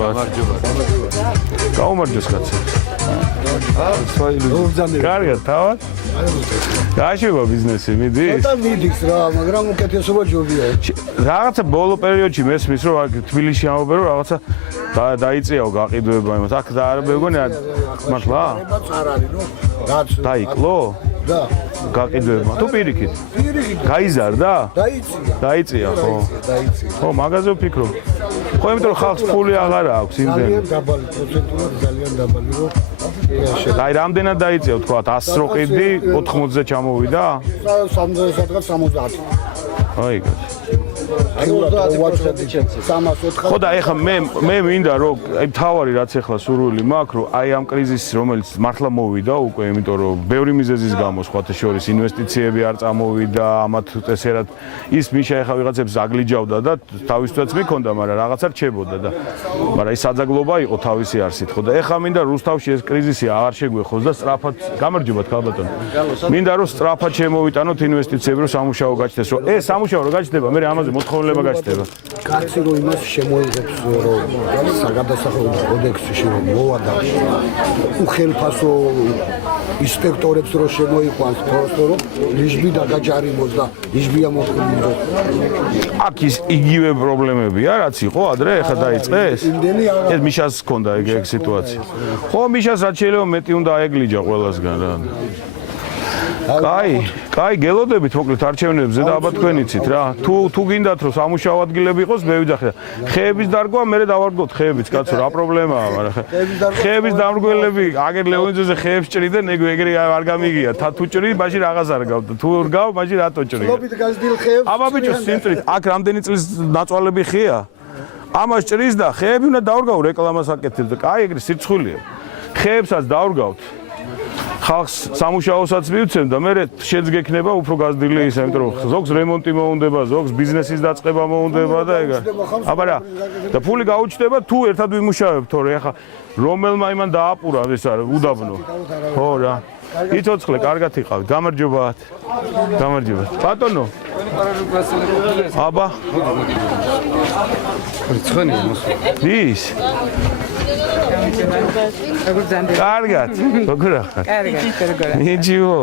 გამარჯობა. გაუმარჯოს კაცო. კარგად, თავად? გააშუქა ბიზნესი, მიდის? და მიდის რა, მაგრამ უკეთესობა ჯობია. რაღაცა ბოლო პერიოდში მესმის რომ თბილისში ამბობენ რომ რაღაცა დაიწიაო გაყიდვება იმას. აქ და არ მეგონი მართლა? არ არის რომ რაც დაიკლო? და გაყიდვება. თუ პირიქით? პირიქით გაიზარდა? დაიწია, ხო. დაიწია. ხო, მაგაზე ვფიქრობ. ხო, იმიტომ რომ ხალხს ფული აღარ აქვს იმდენ. ძალიან დაბალი პროცენტულად ძალიან დაბალი რომ აი, რამდენად დაიწია თქვა 100 რო ყიდი 80-ზე ჩამოვიდა? 70. აი, ხო და ეხლა მე მინდა რომ აი თავარი რაც ეხლა სურვილი მაქვს რომ აი ამ კრიზისს რომელიც მართლა მოვიდა უკვე იმიტომ რომ ბევრი მიზეზის გამო სხვათა შორის ინვესტიციები არ წამოვიდა ამათ წესერად ის მიშა ეხლა ვიღაცებს აგლიჯავდა და თავისთვისაც მიქონდა მაგრამ რაღაცა რჩებოდა და მაგრამ ის საძაგლობა იყო თავისი არსით ხო და ეხლა მინდა რუსთავში ეს კრიზისი აღარ შეგვეხოს და სწრაფად გამარჯობათ ქალბატონო მინდა რომ სწრაფად შემოვიტანოთ ინვესტიციები რომ სამუშაო გაჩნდეს რომ ეს სამუშაო რო გაჩნდება მე ამაზე მოთხოვნილება გაჩნდება. კაცი რომ იმას შემოიღებს რომ საგადასახადო კოდექსში შემოვადა უხელფასო ინსპექტორებს რო შემოიყვანს პროსტო რომ ნიშბი დაგაჯარიმოს და ნიშბია მოხდიდო. აქ ის იგივე პრობლემებია რაც იყო ადრე ეხა დაიწყეს? ეს მიშას ჰქონდა ეგ სიტუაცია. ხო მიშას რაც შეიძლება მეტი უნდა აეგლიჯა ყველასგან რა. კაი, გელოდებით მოკლედ არჩევნებზე და აბა თქვენ იცით რა. თუ გინდათ რომ სამუშაო ადგილები იყოს, მე ვიძახე. ხეების დარგვა მე დავარგოთ ხეებიც, კაცო, რა პრობლემაა, მაგრამ ხეების დამრგველები აგერ ლევონძეზე ხეებს ჭრიდნენ, ეგრე არ გამიგია. თუ ჭრი, მაშინ რაღაც არ გავ. თუ რგავ, მაშინ რატო ჭრი? ფლობით გაზრდილ ხეებს. აბა ბიჭო, სიმწრით, აქ რამდენი წლის ნაწვალები ხეა? ამას ჭრის და ხეები უნდა დავრგავ რეკლამას აკეთებს და კაი, ეგრე სირცხვილია. ხეებსაც დავრგავთ. ხალხს სამუშაოსაც მივცემ და მე შეც გექნება უფრო გაზრდილი ისა, იმიტომ რომ ზოგს რემონტი მოუნდება, ზოგს ბიზნესის დაწყება მოუნდება და ეგ. აბა რა. და ფული გაუჩნდება თუ ერთად ვიმუშავებ თორე ახლა რომელმა იმან დააპურა ეს არა უდაბნო. ხო რა. იცოცხლე, კარგად იყავით. გამარჯობათ. გამარჯობათ. ბატონო. აბა. რიცხვენია მოსვლა. ვის? კარგად. როგორ ახარ? კარგად, როგორ. ნიჭიო.